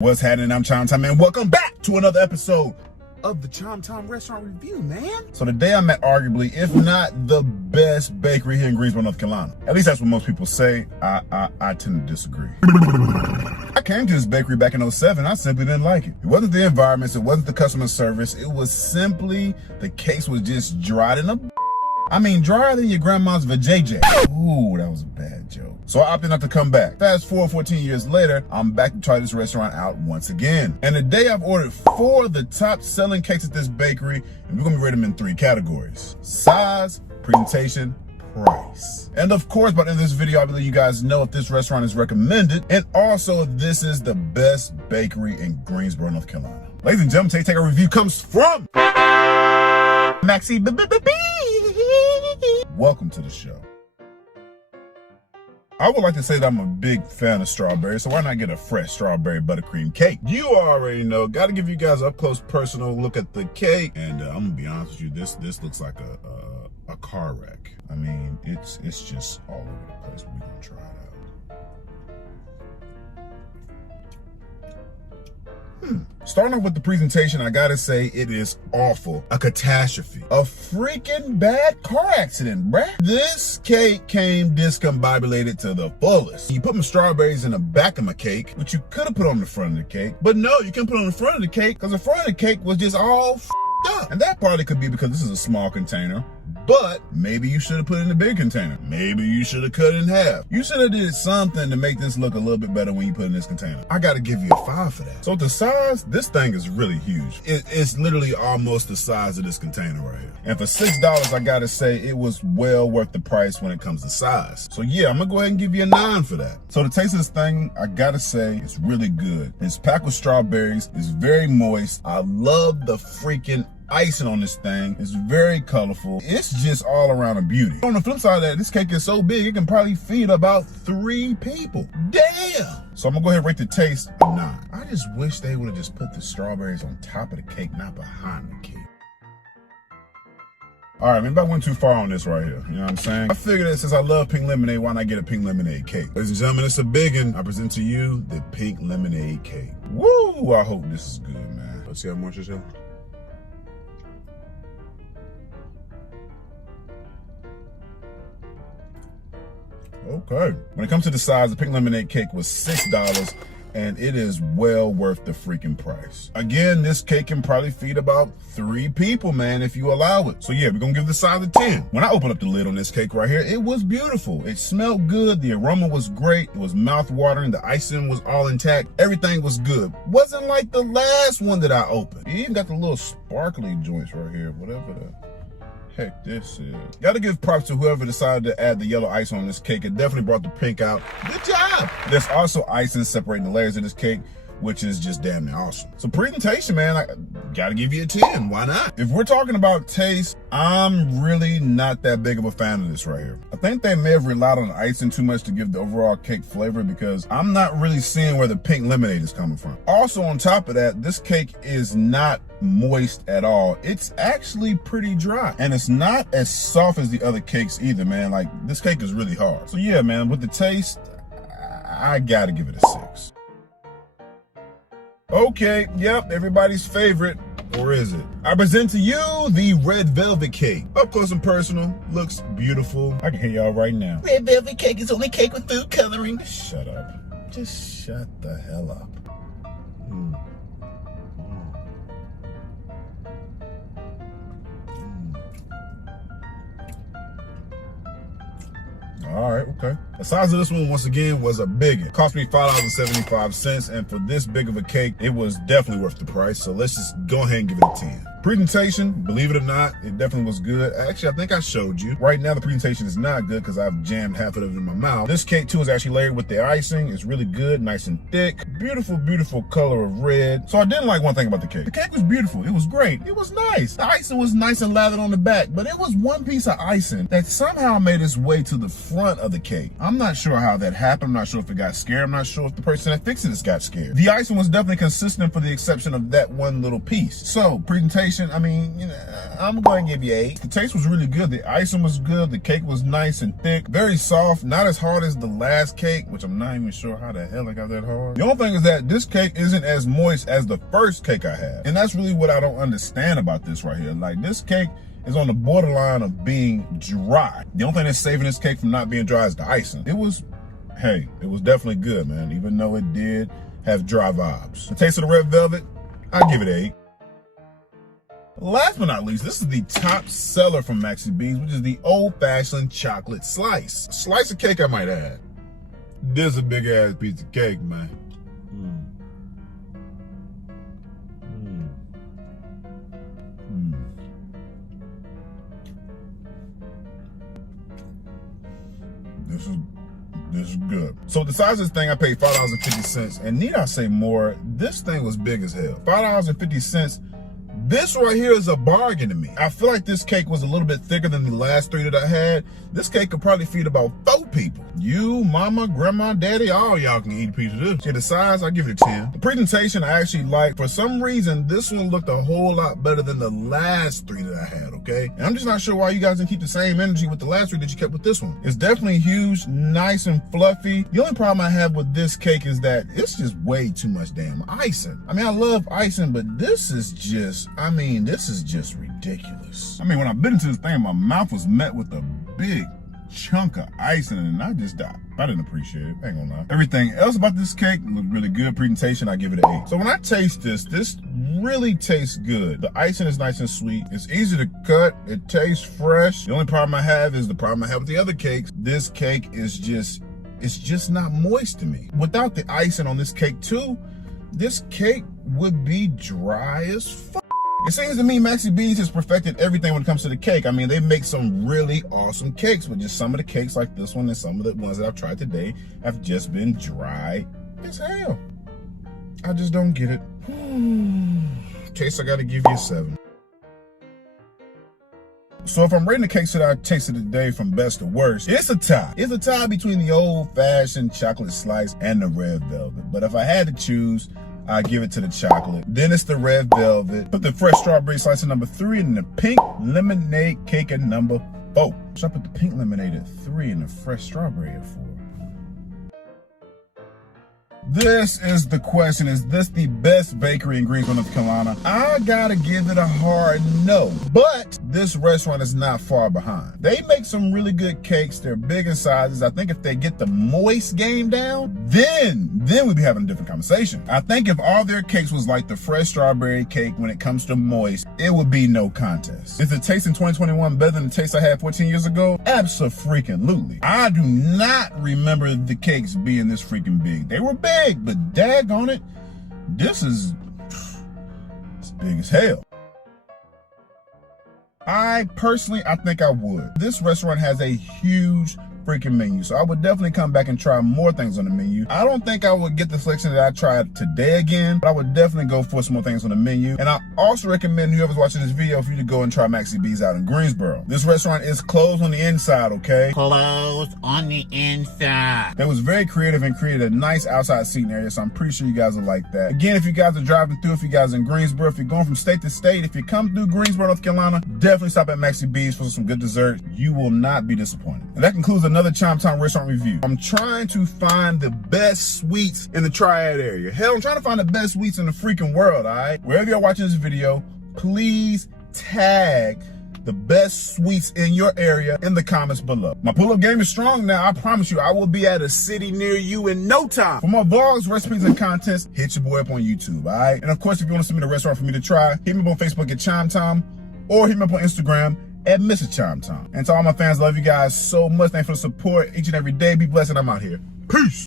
What's happening? I'm Chom Tom, and welcome back to another episode of the Chom Tom Restaurant Review, man. So today I'm at arguably, if not the best bakery here in Greensboro, North Carolina. At least that's what most people say. I tend to disagree. I came to this bakery back in 07. I simply didn't like it. It wasn't the environments, it wasn't the customer service. It was simply, the cakes was just dried in a, I mean, drier than your grandma's vajayjay. Ooh, that was a bad joke. So I opted not to come back. Fast forward 14 years later, I'm back to try this restaurant out once again. And today I've ordered 4 of the top selling cakes at this bakery, and we're gonna rate them in 3 categories: size, presentation, price. And of course, by the end of this video, I believe you guys know if this restaurant is recommended, and also if this is the best bakery in Greensboro, North Carolina. Ladies and gentlemen, today's review comes from Maxie. Welcome to the show. I would like to say that I'm a big fan of strawberries, so why not get a fresh strawberry buttercream cake? You already know, gotta give you guys an up-close personal look at the cake. And I'm gonna be honest with you, this looks like a car wreck. I mean, it's just all over the place. We're gonna try it out. Starting off with the presentation, I gotta say it is awful. A catastrophe. A freaking bad car accident, bruh. This cake came discombobulated to the fullest. You put my strawberries in the back of my cake, which you could have put on the front of the cake. But no, you can't put it on the front of the cake because the front of the cake was just all f***ed up. And that probably could be because this is a small container. But maybe you should have put it in a big container. Maybe you should have cut it in half. You should have did something to make this look a little bit better when you put it in this container. I gotta give you a 5 for that. So the size, this thing is really huge. It's literally almost the size of this container right here. And for $6, I gotta say it was well worth the price when it comes to size. So yeah, I'm gonna go ahead and give you a 9 for that. So the taste of this thing, I gotta say, it's really good. It's packed with strawberries. It's very moist. I love the freaking icing on this thing. Is very colorful. It's just all around a beauty. On the flip side of that, this cake is so big it can probably feed about 3 people. Damn! So I'm gonna go ahead and rate the taste a 9. I just wish they would have just put the strawberries on top of the cake, not behind the cake. All right, maybe I went too far on this right here. You know what I'm saying? I figured that since I love pink lemonade, why not get a pink lemonade cake? Ladies and gentlemen, it's a big one. I present to you the pink lemonade cake. Woo! I hope this is good, man. Let's see how much is here. Okay. When it comes to the size, the pink lemonade cake was $6, and it is well worth the freaking price. Again, this cake can probably feed about 3 people, man, if you allow it. So yeah, we're gonna give the size a 10. When I opened up the lid on this cake right here, it was beautiful. It smelled good. The aroma was great. It was mouth-watering. The icing was all intact. Everything was good. Wasn't like the last one that I opened. You even got the little sparkly joints right here, whatever the heck this is. Gotta give props to whoever decided to add the yellow ice on this cake. It definitely brought the pink out. Good job. There's also icing separating the layers of this cake, which is just damn near awesome. So presentation, man, I gotta give you a 10. Why not? If we're talking about taste, I'm really not that big of a fan of this right here. I think they may have relied on icing too much to give the overall cake flavor because I'm not really seeing where the pink lemonade is coming from. Also on top of that, this cake is not moist at all. It's actually pretty dry, and it's not as soft as the other cakes either, man. Like, this cake is really hard. So yeah, man, with the taste, I gotta give it a 6. Okay, yep, everybody's favorite, or is it? I present to you the red velvet cake. Up close and personal, looks beautiful. I can hear y'all right now. Red velvet cake is only cake with food coloring. Shut up. Just shut the hell up. All right, okay. The size of this one, once again, was a big one. It cost me $5.75, and for this big of a cake, it was definitely worth the price. So let's just go ahead and give it a 10. Presentation, believe it or not, it definitely was good. Actually, I think I showed you. Right now, the presentation is not good because I've jammed half of it in my mouth. This cake, too, is actually layered with the icing. It's really good, nice and thick. Beautiful, beautiful color of red. So I didn't like one thing about the cake. The cake was beautiful. It was great. It was nice. The icing was nice and lathered on the back, but it was one piece of icing that somehow made its way to the front of the cake. I'm not sure how that happened. I'm not sure if it got scared. I'm not sure if the person that fixed it got scared. The icing was definitely consistent for the exception of that one little piece. So, presentation. presentation, I mean, you know, I'm going to give you 8. The taste was really good. The icing was good. The cake was nice and thick, very soft, not as hard as the last cake, which I'm not even sure how the hell it got that hard. The only thing is that this cake isn't as moist as the first cake I had. And that's really what I don't understand about this right here. Like, this cake is on the borderline of being dry. The only thing that's saving this cake from not being dry is the icing. It was definitely good, man, even though it did have dry vibes. The taste of the red velvet, I give it 8. Last but not least, this is the top seller from Maxie B's, which is the old-fashioned chocolate slice. Slice of cake, I might add. This is a big-ass piece of cake, man. This is good. So the size of this thing, I paid $5.50, and need I say more, this thing was big as hell. $5.50. This right here is a bargain to me. I feel like this cake was a little bit thicker than the last 3 that I had. This cake could probably feed about 4 people. You, mama, grandma, daddy, all y'all can eat a piece of this. Yeah, the size, I give it a 10. The presentation I actually like. For some reason, this one looked a whole lot better than the last 3 that I had, okay? And I'm just not sure why you guys didn't keep the same energy with the last 3 that you kept with this one. It's definitely huge, nice and fluffy. The only problem I have with this cake is that it's just way too much damn icing. I mean, I love icing, but this is just, this is just ridiculous. I mean, when I bit into this thing, my mouth was met with a big chunk of icing and I just died. I didn't appreciate it, I ain't gonna lie. Everything else about this cake looked really good. Presentation, I give it an 8. So when I taste this really tastes good. The icing is nice and sweet. It's easy to cut. It tastes fresh. The only problem I have is the problem I have with the other cakes. This cake is it's just not moist to me. Without the icing on this cake too, this cake would be dry as fuck. It seems to me Maxie B's has perfected everything when it comes to the cake. I mean, they make some really awesome cakes, but just some of the cakes like this one and some of the ones that I've tried today have just been dry as hell. I just don't get it. Case, I gotta give you a 7. So if I'm rating the cakes that I tasted today from best to worst, it's a tie. It's a tie between the old-fashioned chocolate slice and the red velvet. But if I had to choose, I give it to the chocolate. Then it's the red velvet. Put the fresh strawberry slice at number 3 and the pink lemonade cake at number 4. So I put the pink lemonade at 3 and the fresh strawberry at 4. This is the question. Is this the best bakery in Greensboro, North Carolina? I gotta give it a hard no. But this restaurant is not far behind. They make some really good cakes. They're big in sizes. I think if they get the moist game down, then we'd be having a different conversation. I think if all their cakes was like the fresh strawberry cake when it comes to moist, it would be no contest. Is the taste in 2021 better than the taste I had 14 years ago? Abso-freaking-lutely. I do not remember the cakes being this freaking big. They were big, but daggone it, this is it's big as hell. I think I would. This restaurant has a huge freaking menu, so I would definitely come back and try more things on the menu. I don't think I would get the selection that I tried today again, but I would definitely go for some more things on the menu. And I also recommend whoever's watching this video for you to go and try Maxie B's out in Greensboro. This restaurant is closed on the inside, okay? Closed on the inside. That was very creative and created a nice outside seating area, so I'm pretty sure you guys will like that. Again, if you guys are driving through, if you guys are in Greensboro, if you're going from state to state, if you come through Greensboro, North Carolina, definitely stop at Maxie B's for some good dessert. You will not be disappointed. And that concludes another Chime Time restaurant review. I'm trying to find the best sweets in the Triad area. Hell, I'm trying to find the best sweets in the freaking world, all right? Wherever you're watching this video, please tag the best sweets in your area in the comments below. My pull-up game is strong now. I promise you, I will be at a city near you in no time. For more vlogs, recipes, and contests, hit your boy up on YouTube, all right? And of course, if you want to submit a restaurant for me to try, hit me up on Facebook at Chime Time, or hit me up on Instagram at Mr. Chime Time. And to all my fans, love you guys so much. Thanks for the support each and every day. Be blessed, and I'm out here. Peace.